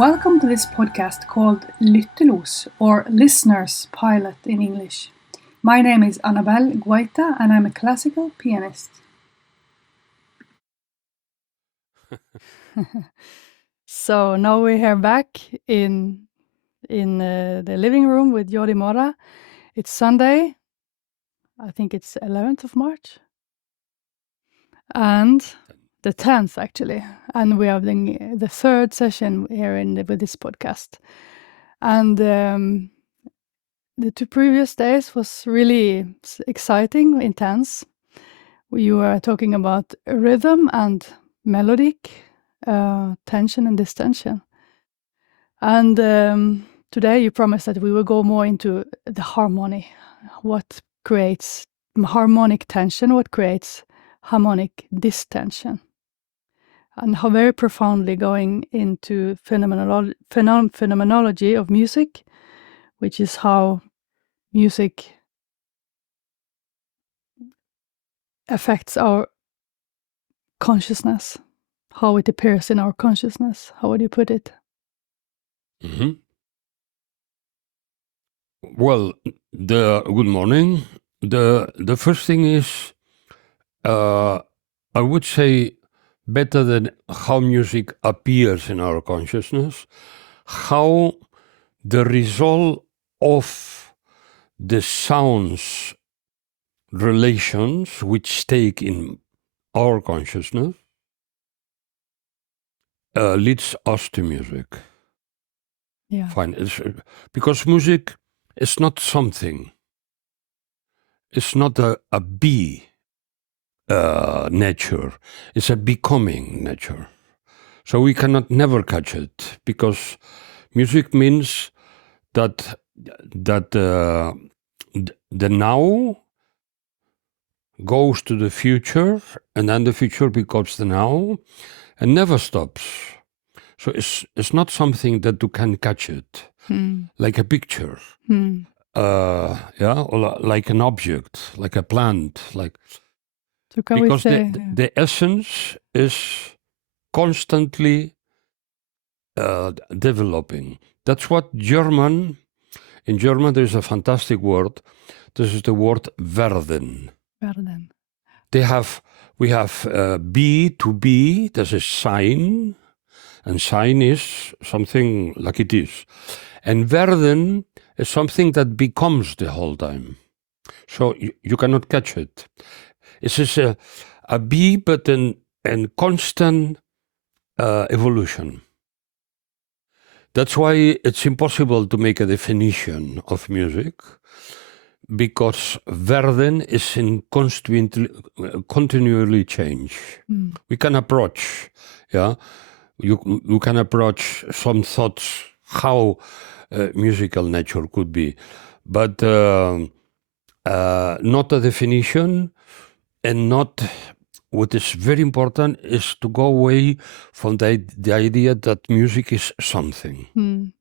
Welcome to this podcast called Lyttelos, or Listener's Pilot in English. My name is annabel.guaita and I'm a classical pianist. So now we're here back in the living room with Jordi Mora. It's Sunday, I think it's 11th of March, and the 10th actually, and we are having the third session here with this podcast. And the two previous days was really exciting, intense. You were talking about rhythm and melodic tension and distension. And today you promised that we will go more into the harmony. What creates harmonic tension? What creates harmonic distension? And how very profoundly going into phenomenology of music, which is how music affects our consciousness, how it appears in our consciousness. How would you put it? Mm-hmm. Well, good morning. The first thing is, I would say, better than how music appears in our consciousness, how the result of the sounds relations which take in our consciousness leads us to music. Yeah. Fine. Because music is not something. It's not a be nature. It's a becoming nature. So we cannot never catch it, because music means that the now goes to the future, and then the future becomes the now and never stops. So it's not something that you can catch it, like a picture, or like an object, like a plant, like. So can because we say the essence is constantly developing. That's what in German there is a fantastic word. This is the word werden. Werden. We have be to be, that is sein, and sein is something like it is. And werden is something that becomes the whole time. So you cannot catch it. It is a be, but a constant evolution. That's why it's impossible to make a definition of music, because werden is in continually change. We can approach, you can approach some thoughts how musical nature could be, but not a definition, and not. What is very important is to go away from the idea that music is something.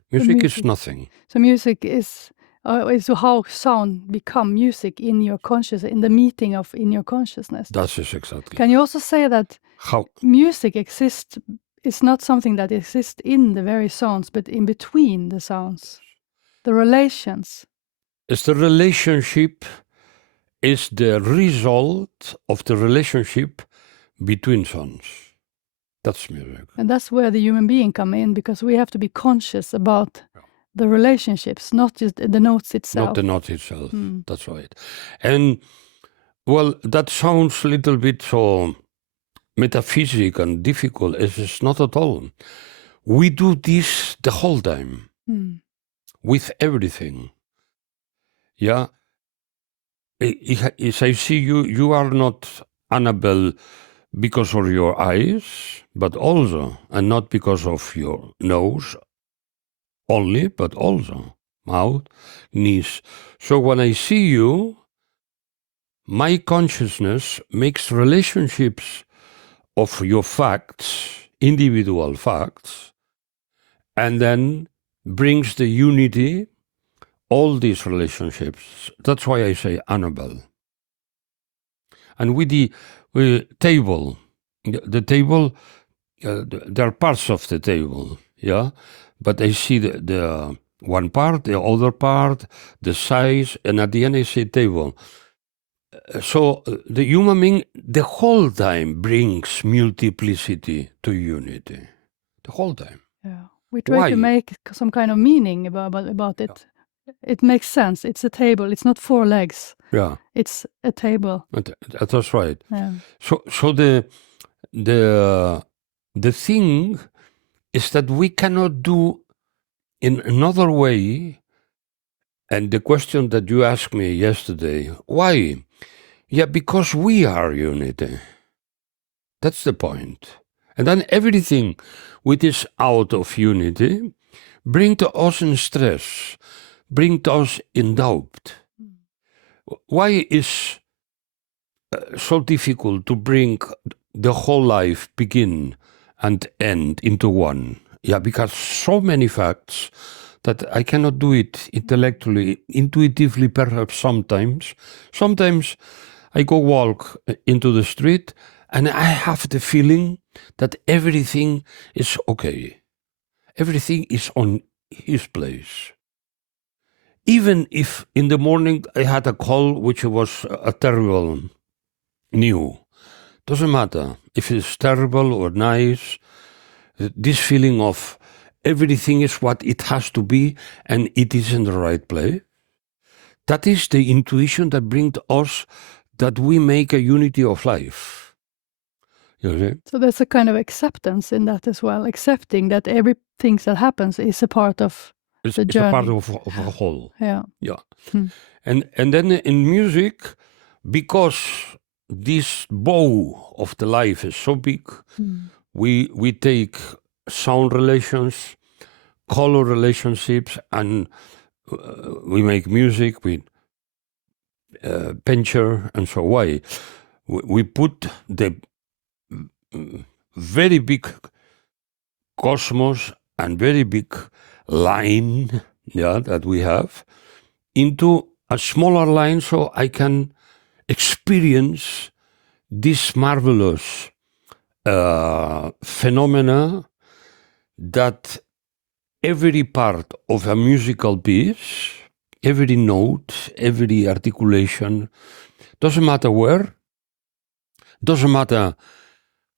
Music is nothing. So music is how sound become music in your consciousness, in the meeting of in your consciousness. That is exactly. Can you also say that how music exists? It's not something that exists in the very sounds, but in between the sounds. The relations. It's the relationship. Is the result of the relationship between sounds. That's music. And that's where the human being come in, because we have to be conscious about the relationships, not just the notes itself. Not the note itself. That's right. And, well, that sounds a little bit so metaphysical and difficult. It's not at all. We do this the whole time with everything. Yeah. As I see you, you are not Annabel because of your eyes, but also, and not because of your nose only, but also mouth, knees. So when I see you, my consciousness makes relationships of your facts, individual facts, and then brings the unity, all these relationships. That's why I say Annabel. And with the table, the table, there are parts of the table. yeah, but I see the one part, the other part, the size, and at the end I say table. So the human being the whole time brings multiplicity to unity, the whole time. Yeah. We try to Why? make some kind of meaning about it. It makes sense. It's a table. It's not 4 legs. Yeah, It's a table. that's right. Yeah. So the thing is that we cannot do in another way. And the question that you asked me yesterday, why? Yeah, because we are unity. That's the point. And then everything which is out of unity bring to us in stress, bring to us in doubt. Why is so difficult to bring the whole life begin and end into one? Yeah, because so many facts that I cannot do it intellectually, intuitively, perhaps sometimes. Sometimes I go walk into the street and I have the feeling that everything is okay. Everything is on his place. Even if in the morning I had a call which was a terrible new, doesn't matter if it's terrible or nice, this feeling of everything is what it has to be and it is in the right place. That is the intuition that brings us that we make a unity of life. You see? So there's a kind of acceptance in that as well, accepting that everything that happens is a part of the It's a journey. part of a whole. Yeah. Yeah. Hmm. And then in music, because this bow of the life is so big, we take sound relations, color relationships, and we make music with pincher and so why. We put the very big cosmos and very big line, yeah, that we have into a smaller line so I can experience this marvelous phenomena that every part of a musical piece, every note, every articulation, doesn't matter where, doesn't matter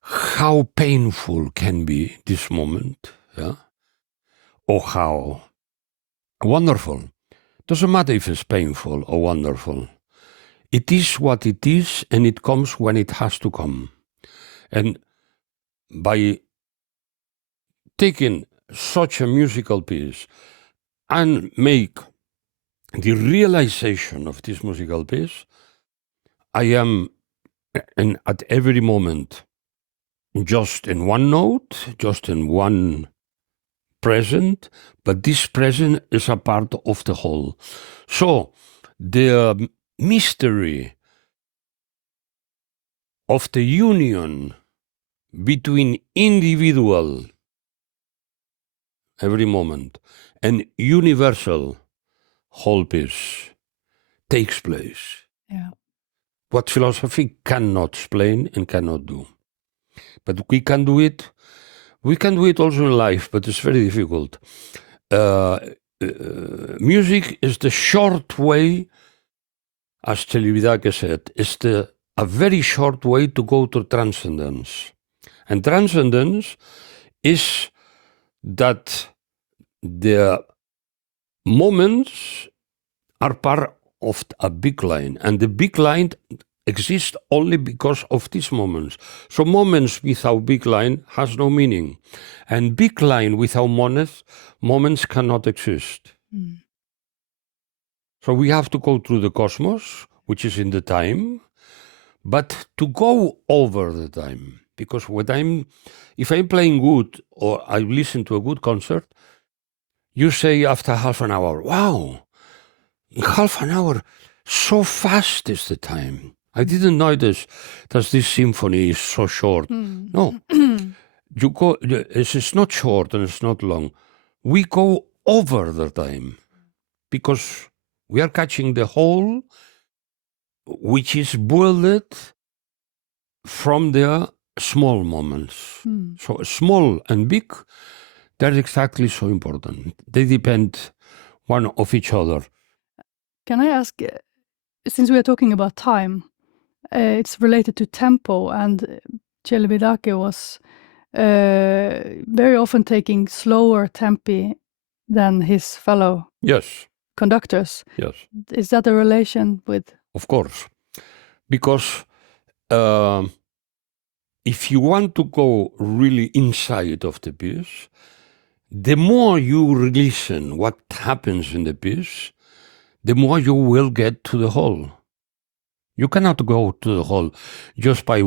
how painful can be this moment, yeah, or how wonderful. Doesn't matter if it's painful or wonderful. It is what it is, and it comes when it has to come. And by taking such a musical piece and make the realization of this musical piece, I am and at every moment just in one note, just in one present, but this present is a part of the whole. So the mystery of the union between individual every moment and universal whole piece takes place. Yeah. What philosophy cannot explain and cannot do. But we can do it. We can do it also in life, but it's very difficult. Music is the short way, as Celibidache said, is a very short way to go to transcendence. And transcendence is that the moments are part of a big line, and the big line exists only because of these moments. So moments without big line has no meaning, and big line without moments cannot exist. So we have to go through the cosmos, which is in the time, but to go over the time. Because if I'm playing good or I listen to a good concert, you say after half an hour, wow, in half an hour, so fast is the time. I didn't notice that this symphony is so short. No, you go. It's not short and it's not long. We go over the time because we are catching the whole, which is built from the small moments. So small and big They're exactly so important. They depend one of each other. Can I ask, since we are talking about time, it's related to tempo, and Celibidache was very often taking slower tempi than his fellow Yes, conductors. yes, Is that a relation with? of course. Because if you want to go really inside of the piece, the more you listen what happens in the piece, the more you will get to the whole. You cannot go to the whole just by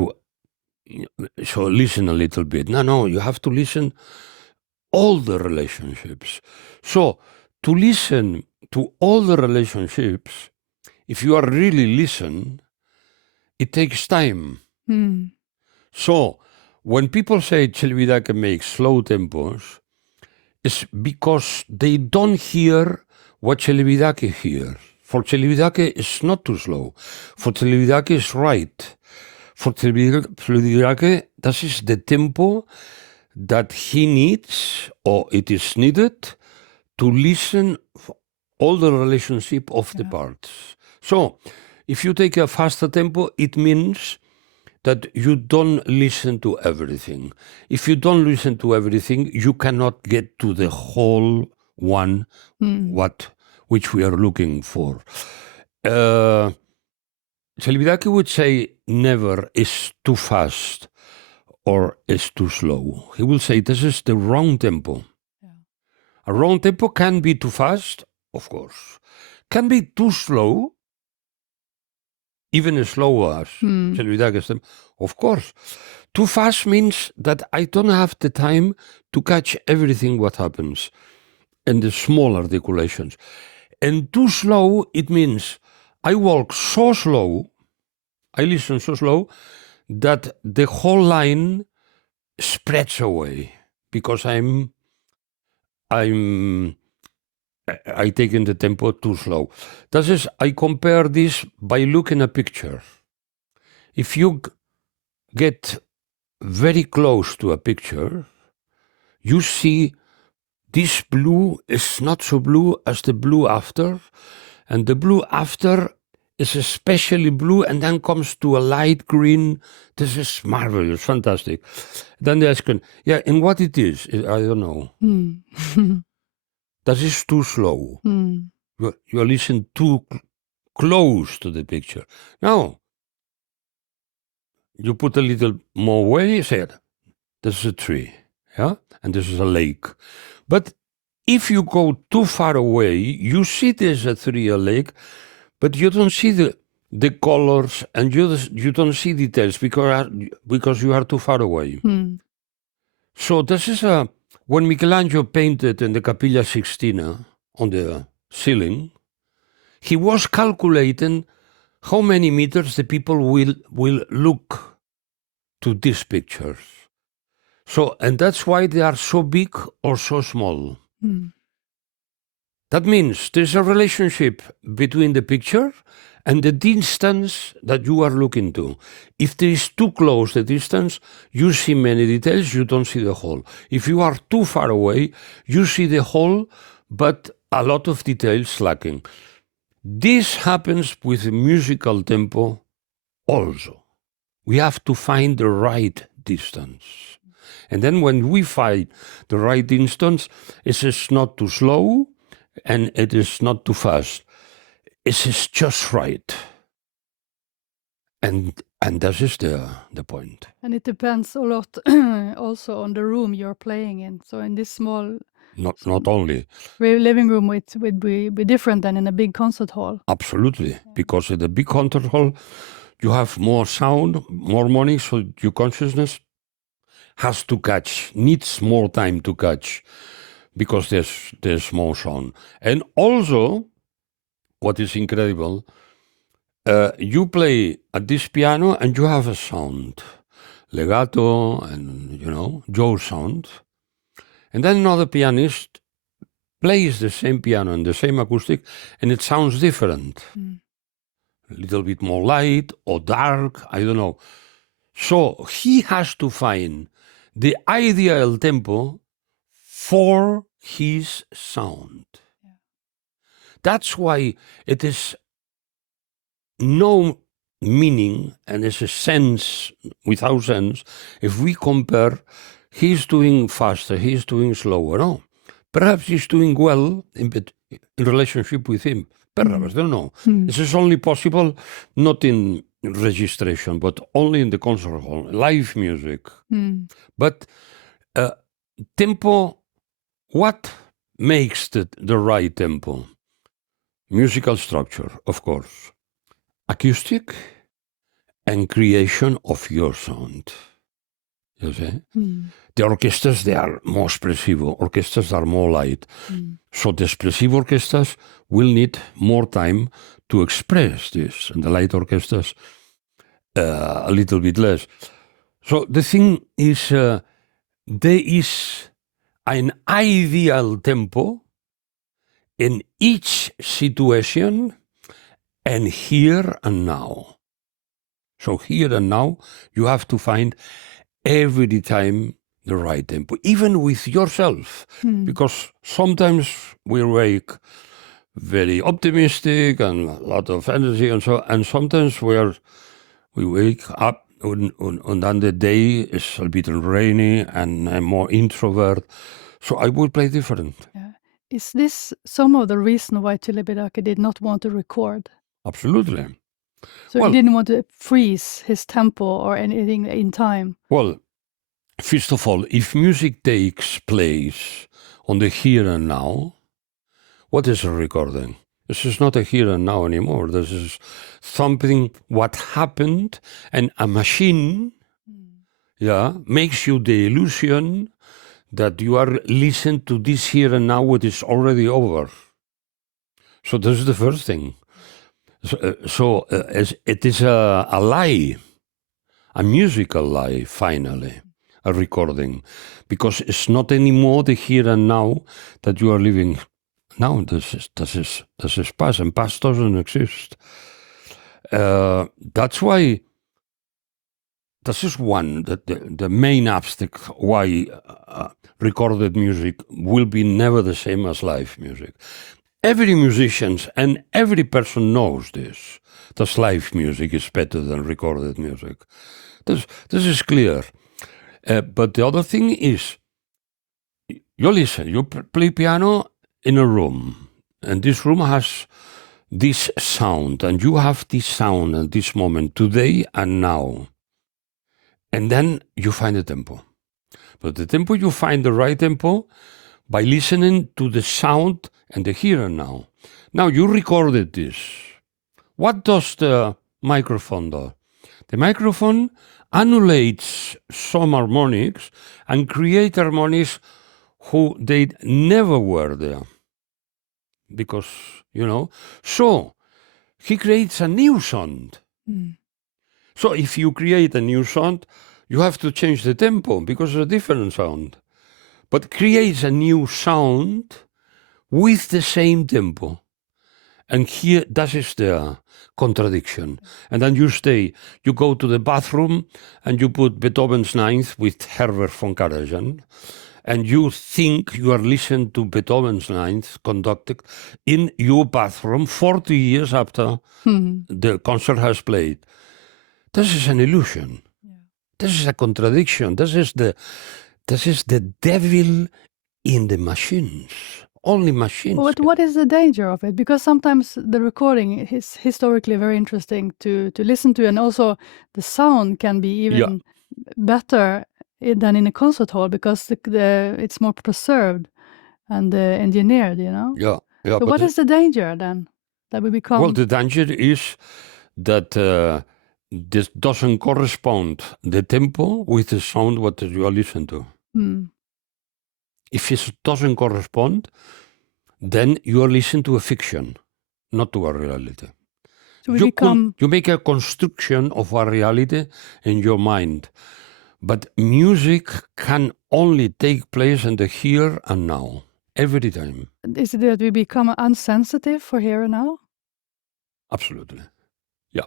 so listen a little bit. No, you have to listen all the relationships. So to listen to all the relationships, if you are really listen, it takes time. So when people say Celibidache makes slow tempos, it's because they don't hear what Celibidache hears. For Celibidache, it's not too slow. For Celibidache, it's right. For Celibidache, that is the tempo that he needs, or it is needed, to listen all the relationship of the parts. So, if you take a faster tempo, it means that you don't listen to everything. If you don't listen to everything, you cannot get to the whole one, which we are looking for. Celibidache would say never is too fast or is too slow. He will say this is the wrong tempo. Yeah. A wrong tempo can be too fast, of course. Can be too slow, even as slow as Celibidache's tempo, of course. Too fast means that I don't have the time to catch everything what happens and the small articulations. And too slow, it means I walk so slow, I listen so slow, that the whole line spreads away because I taken the tempo too slow. That is, I compare this by looking at a picture. If you get very close to a picture, you see this blue is not so blue as the blue after, and the blue after is especially blue and then comes to a light green. This is marvelous, fantastic. Then they ask, yeah, and what it is, I don't know. That is too slow. You are listening too close to the picture. Now, you put a little more away, you say, this is a tree, yeah? And this is a lake. But if you go too far away, you see there's a tree, a lake, but you don't see the colors and you don't see details because you are too far away. So this is when Michelangelo painted in the Capilla Sixtina on the ceiling, he was calculating how many meters the people will look to these pictures. So, and that's why they are so big or so small. That means there's a relationship between the picture and the distance that you are looking to. If there is too close the distance, you see many details, you don't see the whole. If you are too far away, you see the whole, but a lot of details lacking. This happens with musical tempo also. We have to find the right distance. And then when we find the right distance, it is not too slow and it is not too fast. It is just right. And that is the point. And it depends a lot also on the room you're playing in. So in this small not only living room, it would be different than in a big concert hall. Absolutely, because in the big concert hall, you have more sound, more money, so your consciousness needs more time to catch, because there's more sound. And also, what is incredible, you play at this piano and you have a sound, legato and, Joe sound. And then another pianist plays the same piano and the same acoustic, and it sounds different. A little bit more light or dark, I don't know. So he has to find the ideal tempo for his sound. That's why it is no meaning and is a sense without sense if we compare he's doing faster, he's doing slower. No. Perhaps he's doing well in relationship with him. Perhaps, I don't know. This is only possible not in registration, but only in the concert hall, live music. But tempo, what makes the right tempo? Musical structure, of course. Acoustic and creation of your sound. You see? The orchestras, they are more expressive. Orchestras are more light. So the expressive orchestras will need more time to express this, and the light orchestras a little bit less. So the thing is, there is an ideal tempo in each situation and here and now. So here and now, you have to find every time the right tempo, even with yourself, because sometimes we wake very optimistic and a lot of energy and so, and sometimes we wake up and then the day is a bit rainy and I'm more introvert, so I would play different. Yeah. Is this some of the reason why Tulebidake did not want to record? Absolutely. So he didn't want to freeze his tempo or anything in time? Well, first of all, if music takes place on the here and now, what is a recording? This is not a here and now anymore. This is something what happened, and a machine makes you the illusion that you are listening to this here and now what is already over. So this is the first thing. So it is a lie, a musical lie, finally, a recording, because it's not anymore the here and now that you are living. Now, das ist past, and past doesn't exist. That's why, this is one, the main obstacle why recorded music will be never the same as live music. Every musician and every person knows this, that live music is better than recorded music. This is clear. But the other thing is, you listen, you play piano in a room, and this room has this sound, and you have this sound at this moment, today and now. And then you find the tempo. But the tempo, you find the right tempo by listening to the sound and the here and now. Now, you recorded this. What does the microphone do? The microphone annulates some harmonics and create harmonics who they never were there. Because, so he creates a new sound. So if you create a new sound, you have to change the tempo because it's a different sound. But creates a new sound with the same tempo. And here, that is the contradiction. And then you go to the bathroom and you put Beethoven's Ninth with Herbert von Karajan, and you think you are listening to Beethoven's Ninth conducted in your bathroom 40 years after the concert has played. This is an illusion. Yeah. This is a contradiction. This is the devil in the machines. Only machines. But what is the danger of it? Because sometimes the recording is historically very interesting to listen to, and also the sound can be even better than in a concert hall because it's more preserved and engineered, Yeah. So what is the danger then? That we become... Well, the danger is that this doesn't correspond, the tempo, with the sound what you are listening to. If it doesn't correspond, then you are listening to a fiction, not to a reality. So you make a construction of a reality in your mind, but music can only take place in the here and now, every time. Is it that we become unsensitive for here and now? Absolutely. Yeah.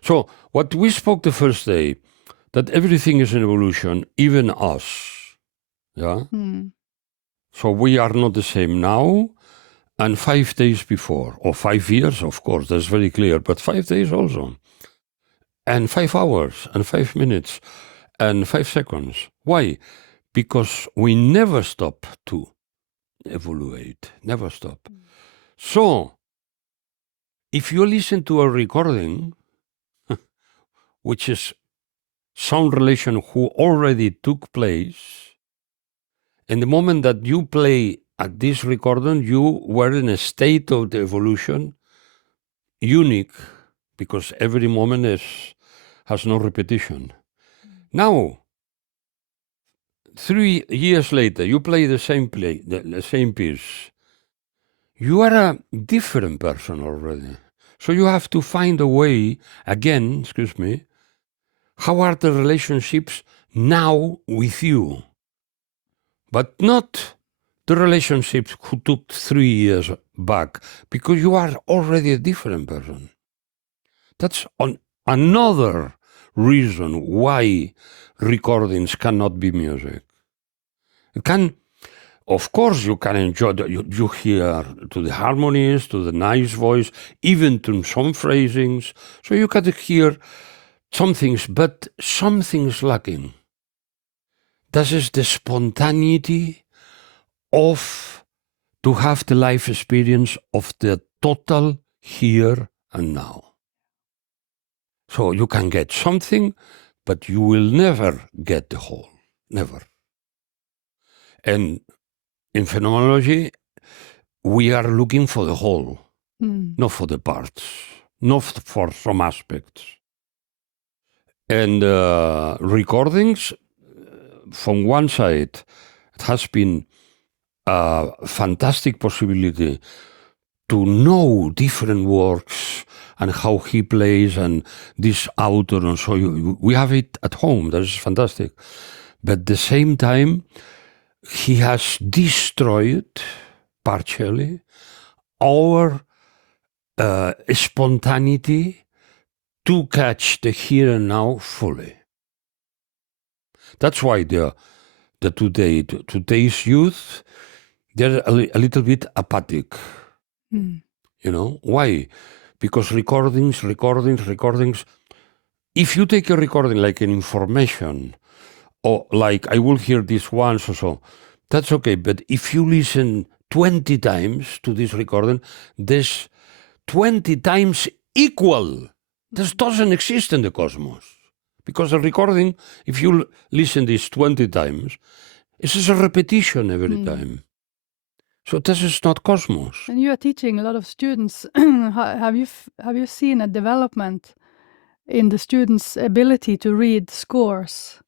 So what we spoke the first day, that everything is an evolution, even us. Yeah. So we are not the same now and 5 days before, or 5 years, of course, that's very clear, but 5 days also. And 5 hours, and 5 minutes, and 5 seconds. Why? Because we never stop to evaluate, never stop. So, if you listen to a recording, which is some relation who already took place, in the moment that you play at this recording, you were in a state of the evolution unique, because every moment has no repetition. Now, 3 years later, you play the same play, the same piece. You are a different person already. So you have to find a way, again, how are the relationships now with you? But not the relationships who took 3 years back, because you are already a different person. That's another reason why recordings cannot be music. You can, of course, you can enjoy, you hear to the harmonies, to the nice voice, even to some phrasings. So you can hear some things, but something's lacking. That is the spontaneity of to have the life experience of the total here and now. So you can get something, but you will never get the whole. Never. And in phenomenology, we are looking for the whole, not for the parts, not for some aspects. And recordings, from one side, it has been a fantastic possibility to know different works and how he plays and this author, and so we have it at home. That is fantastic. But at the same time, he has destroyed partially our spontaneity to catch the here and now fully. That's why today's youth, they're a little bit apathic. You know, why? Because recordings. If you take a recording like an information, or like I will hear this once or so, that's okay. But if you listen 20 times to this recording, there's 20 times equal. This doesn't exist in the cosmos. Because a recording, if you listen this 20 times, it's just a repetition every time. So this is not cosmos. And you are teaching a lot of students. Have you seen a development in the students' ability to read scores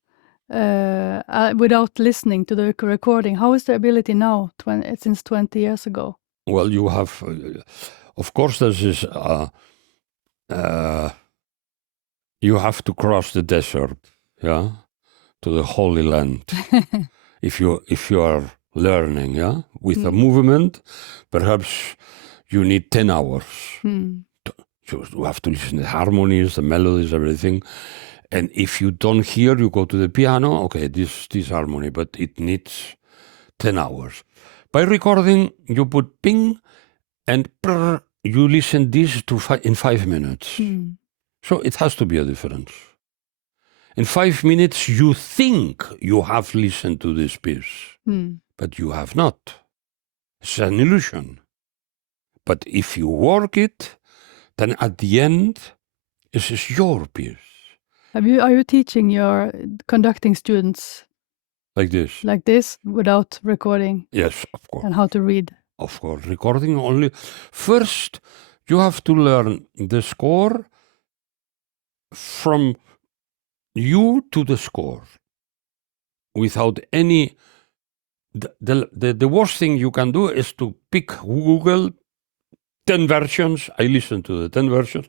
without listening to the recording? How is their ability now, since 20 years ago? Well, you have, of course, this is, you have to cross the desert, yeah, to the Holy Land. if you are learning, yeah, with a movement, perhaps you need 10 hours. You have to listen to the harmonies, the melodies, everything. And if you don't hear, you go to the piano, okay, this harmony, but it needs 10 hours. By recording, you put ping and prr, you listen this in 5 minutes. So it has to be a difference. In 5 minutes, you think you have listened to this piece, but you have not. It's an illusion. But if you work it, then at the end, this is your piece. Are you teaching your conducting students like this without recording? Yes, of course. And how to read? Of course, recording only. First, you have to learn the score from you to the score without any. The worst thing you can do is to pick Google 10 versions. I listen to the 10 versions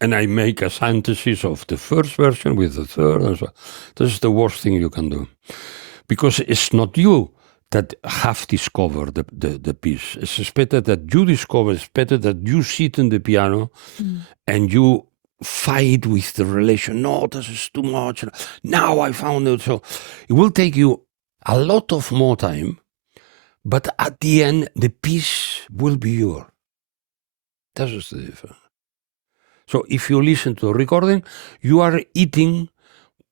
and I make a synthesis of the first version with the third. And so. This is the worst thing you can do, because it's not you that have discovered the piece. It's better that you discover, it's better that you sit in the piano and you fight with the relation. No, this is too much. Now I found it. So it will take you a lot of more time But at the end, the piece will be yours. That is the difference. So if you listen to a recording, you are eating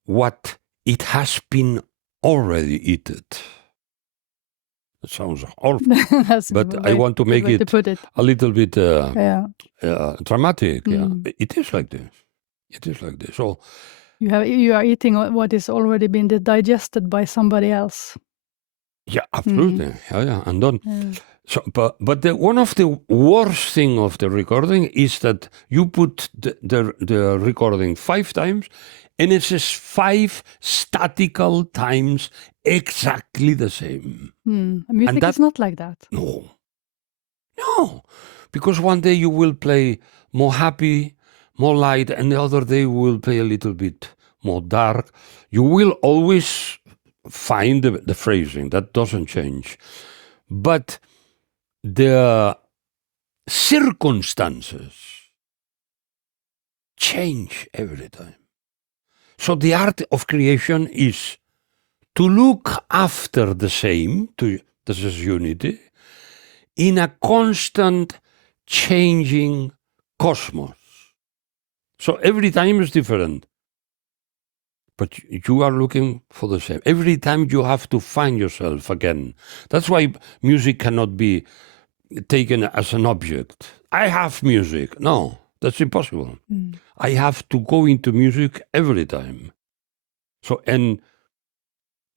what it has been already eaten. It sounds awful, That's but I want to good make way to it put it. a little bit Yeah. dramatic. Yeah, it is like this. It is like this. So You are eating what is already been digested by somebody else. yeah, absolutely. Yeah, and then Yeah. so, but one of the worst thing of the recording is that you put the recording 5 times, and it says 5 statical times exactly the same. Music is not like that. No, because one day you will play more happy, more light, and the other day you will play a little bit more dark. You will always find the phrasing, that doesn't change. But the circumstances change every time. So the art of creation is to look after the same, this is unity, in a constant changing cosmos. So every time is different, but you are looking for the same. Every time you have to find yourself again. That's why music cannot be taken as an object. I have music. No, that's impossible. I have to go into music every time. So, and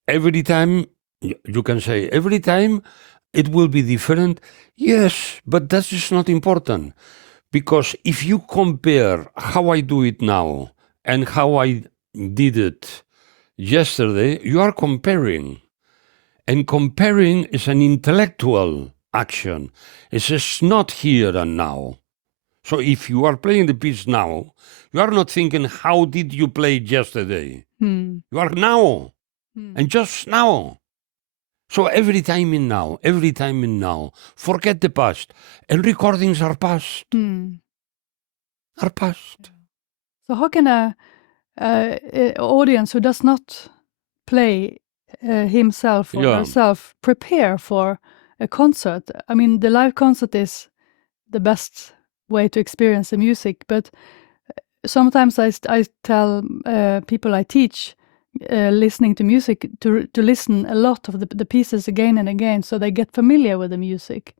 every time, you can say, every time it will be different. Yes, but that is not important. Because if you compare how I do it now and how I did it yesterday, you are comparing. And comparing is an intellectual action. It's just not here and now. So if you are playing the piece now, you are not thinking, how did you play it yesterday? You are now, and just now. So every time in now, forget the past. And recordings are past. Are past. So how can a audience who does not play himself or herself prepare for a concert? I mean, the live concert is the best way to experience the music, but sometimes I tell people I teach listening to music to listen a lot of the pieces again and again, so they get familiar with the music.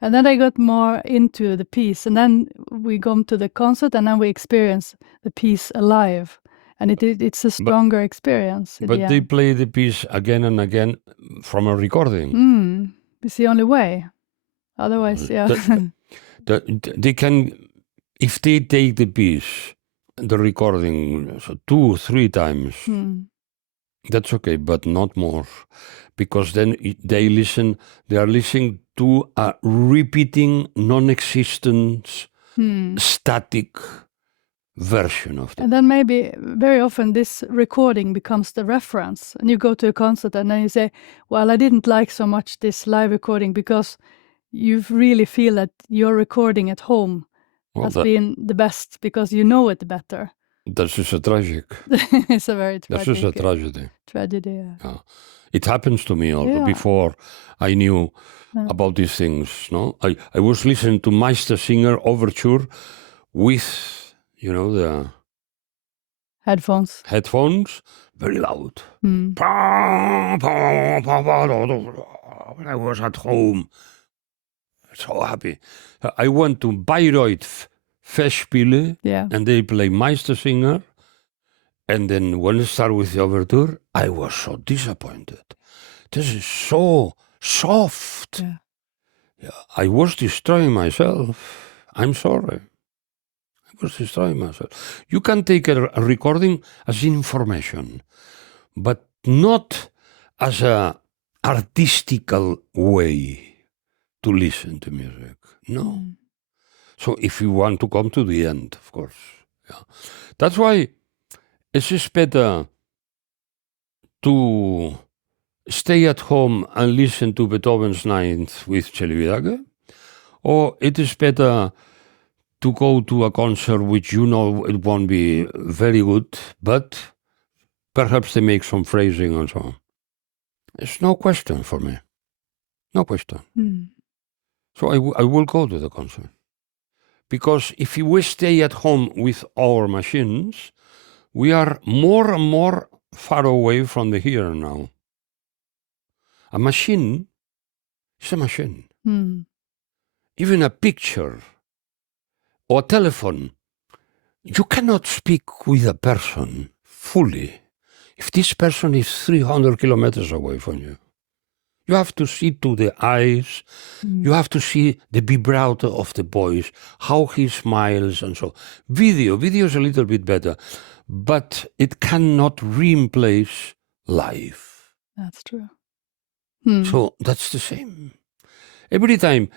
And then I got more into the piece, and then we go to the concert, and then we experience the piece alive, and it's a stronger experience. But they play the piece again and again from a recording. It's the only way. Otherwise, yeah. They can, if they take the piece, the recording, so 2 or 3 times, that's okay, but not more, because then they are listening to a repeating, non-existent, static version of that. And then maybe very often this recording becomes the reference, and you go to a concert and then you say, well, I didn't like so much this live recording because you really feel that your recording at home has been the best because you know it better. That's just a tragic. It's a very tragic. That's just a tragedy. Tragedy, yeah. It happens to me also. Before I knew about these things. No, I was listening to Meistersinger Overture with, the headphones, very loud. When I was at home, so happy. I went to Bayreuth Festspiele, and they play Meistersinger. And then when it started with the overture, I was so disappointed. This is so soft. Yeah, I was destroying myself. I'm sorry. I was destroying myself. You can take a recording as information, but not as a artistical way to listen to music. No. So if you want to come to the end, of course. Yeah. That's why it's just better to stay at home and listen to Beethoven's Ninth with Celibidache, or it is better to go to a concert which it won't be very good, but perhaps they make some phrasing and so on. It's no question for me. No question. Mm. So I will go to the concert. Because if we stay at home with our machines, we are more and more far away from the here and now. A machine is a machine. Mm. Even a picture or a telephone, you cannot speak with a person fully if this person is 300 kilometers away from you. You have to see to the eyes. You have to see the vibrato of the voice, how he smiles and so. Video is a little bit better, but it cannot replace life. That's true. So that's the same. Every time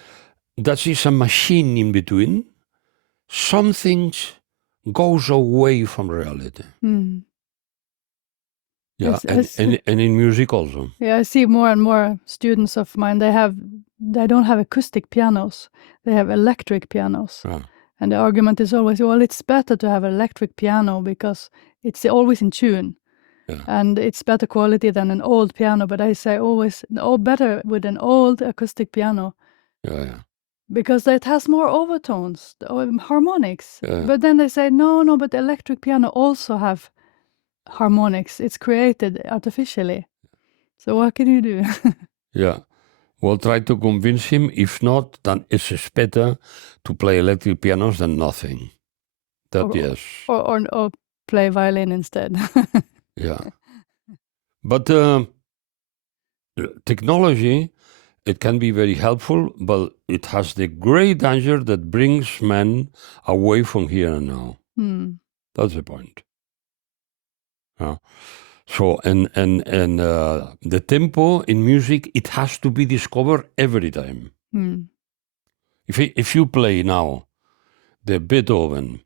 that is a machine in between, something goes away from reality. Mm. Yeah, Yes, and in music also. Yeah, I see more and more students of mine, they don't have acoustic pianos. They have electric pianos. Yeah. And the argument is always, well, it's better to have an electric piano because it's always in tune. Yeah. And it's better quality than an old piano. But I say always, better with an old acoustic piano Yeah. because it has more overtones, harmonics. Yeah. But then they say, no, but the electric piano also have harmonics. It's created artificially. So what can you do? Yeah. We'll try to convince him. If not, then it's better to play electric pianos than nothing. That yes. Or play violin instead. Yeah. But technology, it can be very helpful, but it has the great danger that brings men away from here and now. That's the point. Yeah. So and the tempo in music, it has to be discovered every time. If you play now the Beethoven,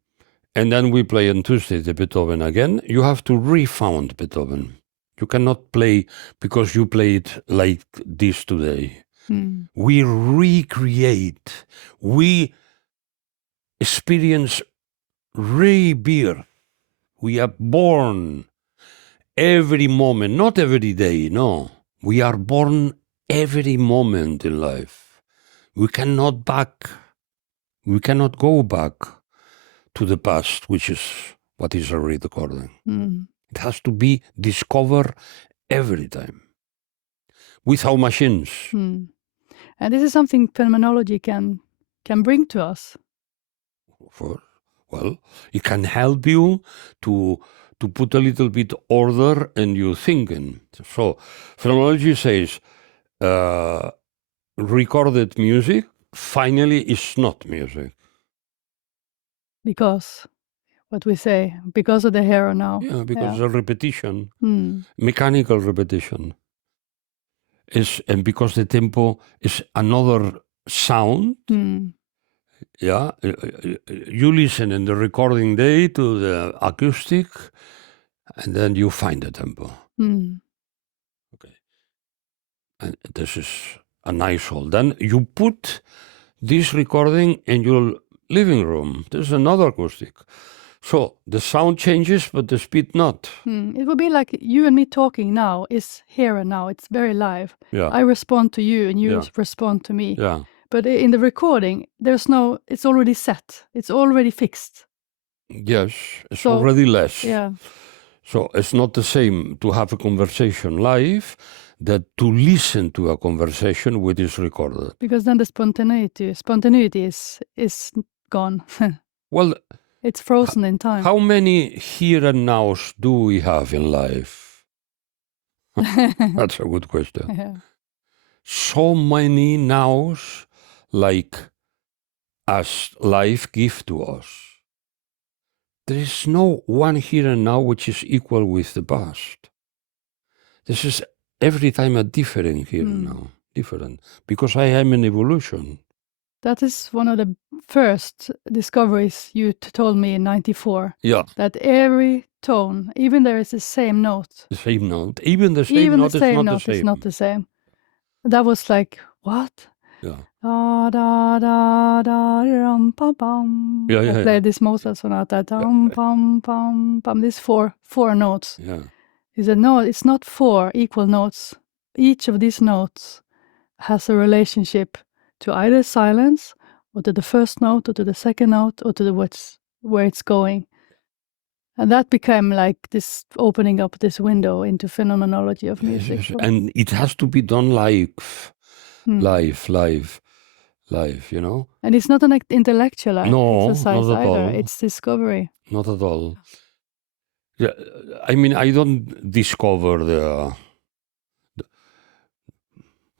and then we play on Tuesday the Beethoven again, you have to refound Beethoven. You cannot play because you played like this today. We recreate, we experience rebirth. We are born every moment, not every day, no. We are born every moment in life. We cannot go back to the past, which is what is a recording. It has to be discovered every time with our machines. And this is something phenomenology can bring to us. Well, it can help you to put a little bit order in your thinking. So, phenomenology says recorded music finally is not music. Because what we say, because of the here and now. Yeah, because of repetition, mechanical repetition. And because the tempo is another sound. Yeah, you listen in the recording day to the acoustic, and then you find the tempo. Okay, and this is a nice hole. Then you put this recording in your living room. There's another acoustic. So the sound changes, but the speed not. It would be like you and me talking now is here and now. It's very live. Yeah. I respond to you and you respond to me. Yeah. But in the recording, it's already set. It's already fixed. Yes, it's already less. Yeah. So it's not the same to have a conversation live that to listen to a conversation which is recorded. Because then the spontaneity is gone. Well, it's frozen in time. How many here and nows do we have in life? That's a good question. Yeah. So many nows like as life gives to us. There is no one here and now which is equal with the past. This is every time a different here and now, different, because I am in evolution. That is one of the first discoveries you told me in 94. Yeah. That every tone, even there is the same note. The same note. Even the same note is not the same. That was like, what? Yeah. Da da da da rum pam pam. I played this Mozart sonata. Dum pam pam pam. These four notes. Yeah. He said, no, it's not four equal notes. Each of these notes has a relationship to either silence or to the first note or to the second note or to the where it's going. And that became like this opening up this window into phenomenology of music. Yes, and it has to be done live, live, you know? And it's not an intellectual exercise not at either. all. It's discovery. Not at all. Yeah, I mean, I don't discover the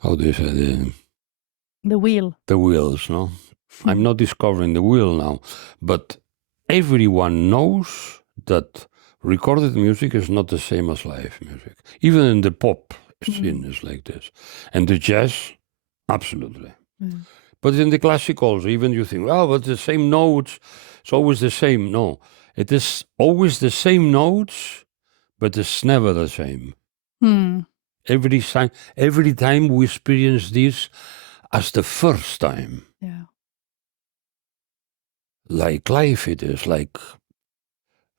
how do you say the wheel. The wheels, no? I'm not discovering the wheel now, but everyone knows that recorded music is not the same as live music. Even in the pop scene is like this. And the jazz, absolutely. But in the classicals, even you think, well, but the same notes, it's always the same. No, it is always the same notes, but it's never the same. Every time we experience this as the first time. Yeah. Like life it is, like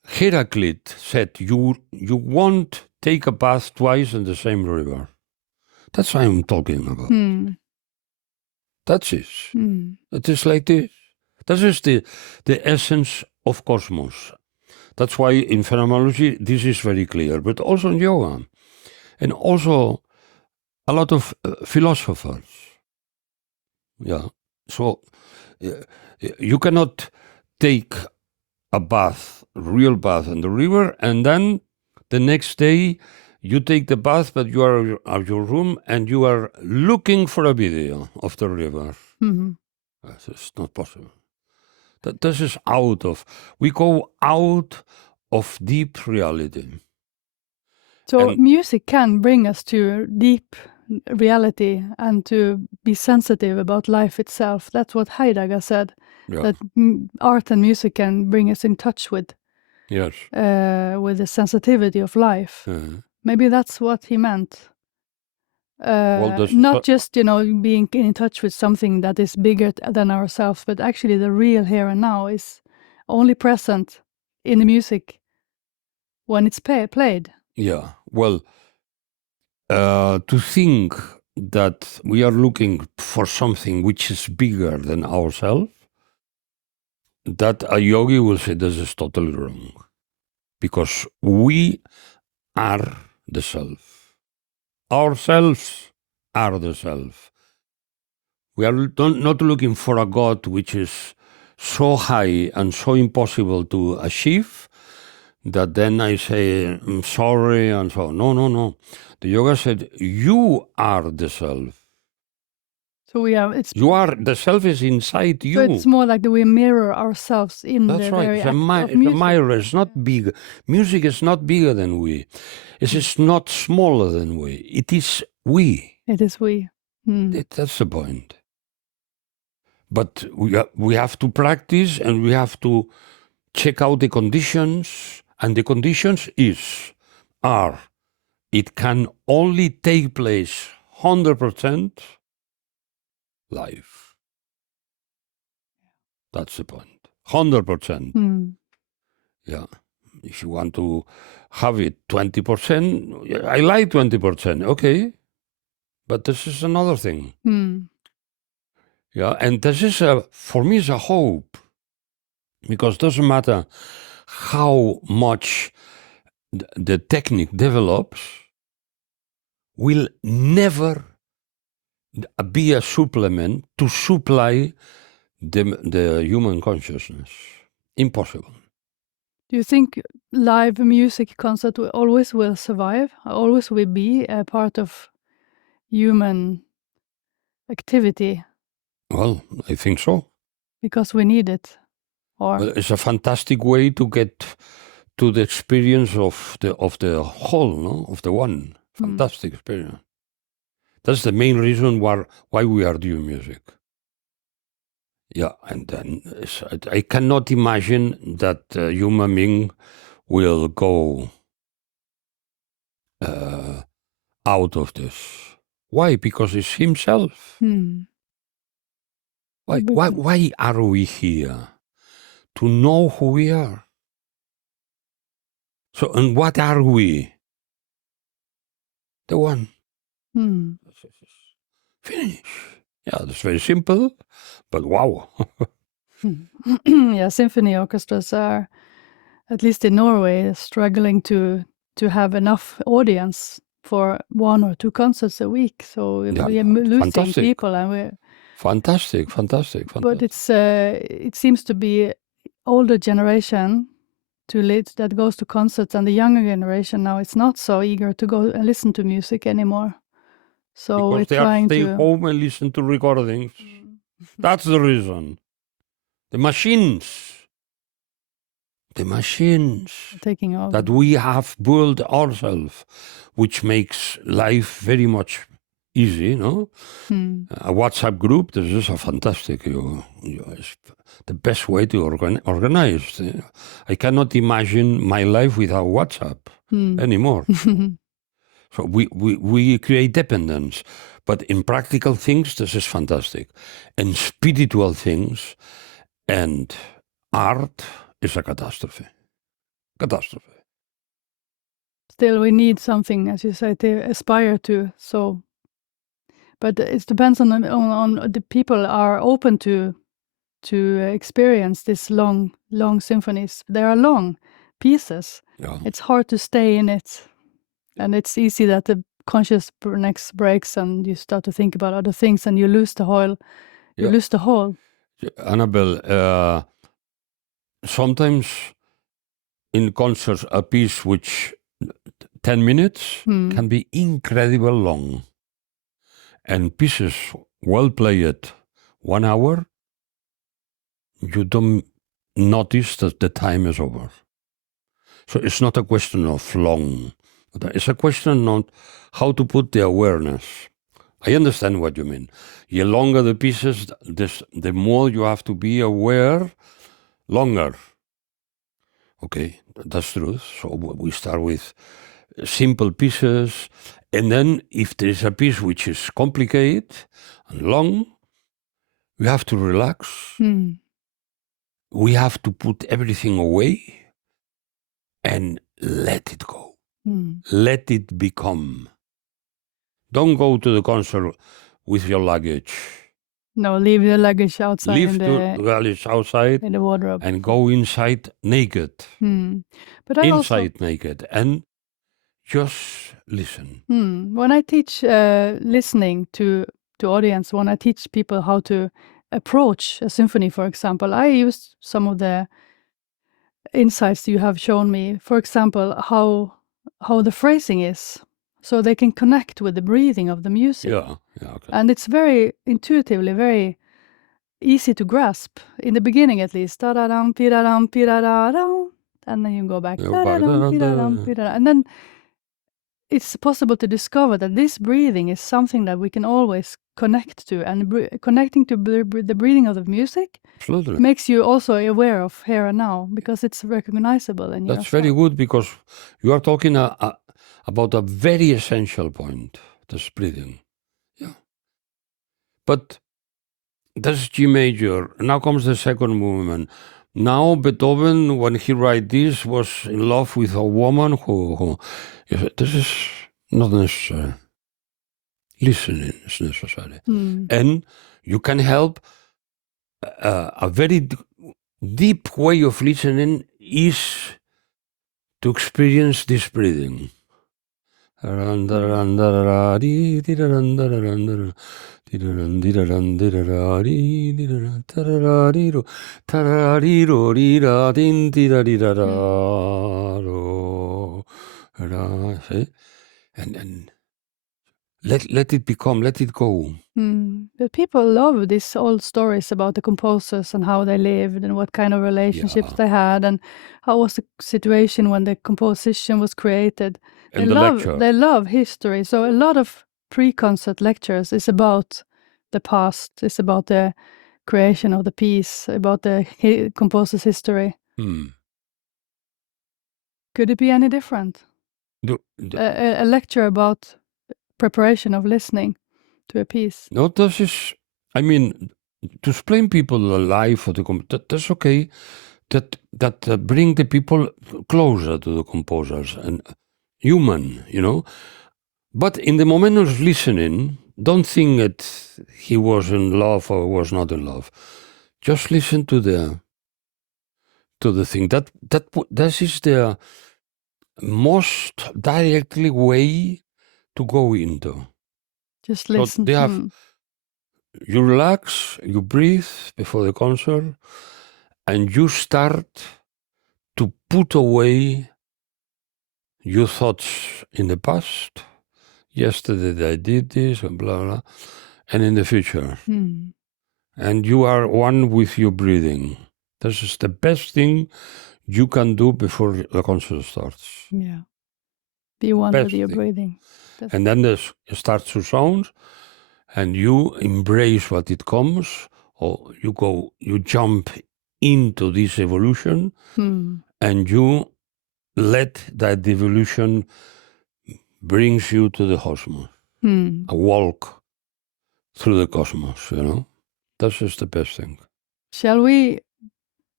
Heraclit said, you won't take a bath twice in the same river. That's what I'm talking about. That's it. It is like this. That is the essence of cosmos. That's why in phenomenology this is very clear, but also in yoga. And also a lot of philosophers. Yeah. So you cannot take a bath, real bath in the river, and then the next day you take the bath, but you are at your room and you are looking for a video of the river. It's not possible. This is we go out of deep reality. So music can bring us to deep reality and to be sensitive about life itself. That's what Heidegger said, that art and music can bring us in touch with the sensitivity of life. Maybe that's what he meant. Not just, being in touch with something that is bigger than ourselves, but actually the real here and now is only present in the music when it's played. Yeah, well, to think that we are looking for something which is bigger than ourselves, that a yogi will say this is totally wrong. Because we are the self. Ourselves are the self. We are not looking for a God which is so high and so impossible to achieve that then I say, I'm sorry, and so on. No. The yoga said, you are the self. So the self is inside you. So it's more like that we mirror ourselves in the very act of music. It's a mirror. It's not big. Music is not bigger than we. It is not smaller than we. It is we. It is we. That's the point. But we have to practice and we have to check out the conditions. And the conditions are it can only take place 100% live. That's the point. 100%. Yeah. If you want to have it 20%, I like 20%. Okay. But this is another thing. Yeah. And this is for me, is a hope. Because it doesn't matter how much the technique develops, will never be a supplement to supply the human consciousness. Impossible. Do you think live music concert always will survive? Always will be a part of human activity? Well, I think so. Because we need it. Or well, it's a fantastic way to get to the experience of the whole, no? Of the one. Fantastic experience. That's the main reason why we are doing music. Yeah, and then I cannot imagine that a human being will go out of this. Why? Because it's himself. Why are we here? To know who we are. So, and what are we? The one. Finish. Yeah, that's very simple, but wow. Yeah, symphony orchestras are, at least in Norway, struggling to have enough audience for 1 or 2 concerts a week. So Yeah, we are losing fantastic. people, and we're Fantastic. but it's it seems to be older generation that goes to concerts, and the younger generation now it's not so eager to go and listen to music anymore. So Because we're they are trying staying to home and listen to recordings. That's the reason. The machines taking over. that we have built ourselves, which makes life very much easy, no? A WhatsApp group, this is a fantastic, it's the best way to organize. I cannot imagine my life without WhatsApp anymore. So we create dependence. But in practical things, this is fantastic. And spiritual things and art is a catastrophe. Catastrophe. Still, we need something, as you say, to aspire to. So, but it depends on the people are open to experience this long symphonies. They are long pieces. Yeah. It's hard to stay in it, and it's easy that the consciousness breaks and you start to think about other things, and you lose the whole. You lose the whole. Annabel, sometimes in concerts, a piece which 10 minutes can be incredibly long. And pieces well played 1 hour, you don't notice that the time is over. So it's not a question of long. It's a question of how to put the awareness. I understand what you mean. The longer the pieces, the more you have to be aware longer. Okay, that's true. So we start with simple pieces, and then if there is a piece which is complicated and long, we have to relax. We have to put everything away and let it go. Let it become. Don't go to the concert with your luggage. No, leave the luggage outside. Leave the luggage outside in the wardrobe and go inside naked. But I inside naked and just listen. When I teach listening to audience, when I teach people how to approach a symphony, for example, I use some of the insights you have shown me. For example, how the phrasing is, so they can connect with the breathing of the music. Yeah, okay. And it's very intuitively, very easy to grasp in the beginning, at least. Da-da-dum, pi-da-dum, pi-da-da-dum. And then you go back. Da-da-dum, pi-da-dum, pi-da-dum. And then it's possible to discover that this breathing is something that we can always connect to, and connecting to the breathing of the music Absolutely. makes you also aware of here and now, because it's recognizable in yourself. That's very good, because you are talking about a very essential point, this breathing. Yeah. But that's G major. Now comes the second movement. Now Beethoven, when he wrote this, was in love with a woman who this is not necessary. Listening is necessary. And you can help. A very deep way of listening is to experience this breathing. And let it become, let it go. But people love these old stories about the composers and how they lived and what kind of relationships they had, and how was the situation when the composition was created. And they love history. So a lot of pre-concert lectures is about the past, is about the creation of the piece, about the composer's history. Could it be any different? A lecture about preparation of listening to a piece. No, this is, I mean, to explain people the life of the that's okay. That bring the people closer to the composers and human, But in the moment of listening, don't think that he was in love or was not in love. Just listen to the thing. That is the most directly way to go into. Just So listen. they have you relax, you breathe before the concert, and you start to put away your thoughts in the past. Yesterday I did this and blah blah, and in the future. And you are one with your breathing. This is the best thing you can do before the concert starts. Yeah. Be one Best with your thing. breathing. And then it starts to sound, and you embrace what it comes, or you jump into this evolution, and you let that evolution brings you to the cosmos. A walk through the cosmos, This is the best thing. Shall we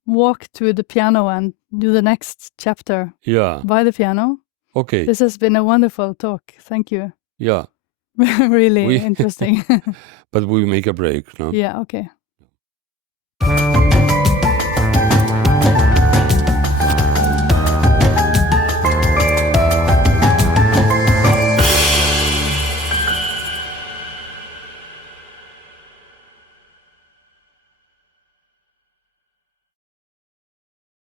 walk to the piano and do the next chapter by the piano? Okay. This has been a wonderful talk. Thank you. Yeah. Really interesting. But we make a break, no? Yeah, okay.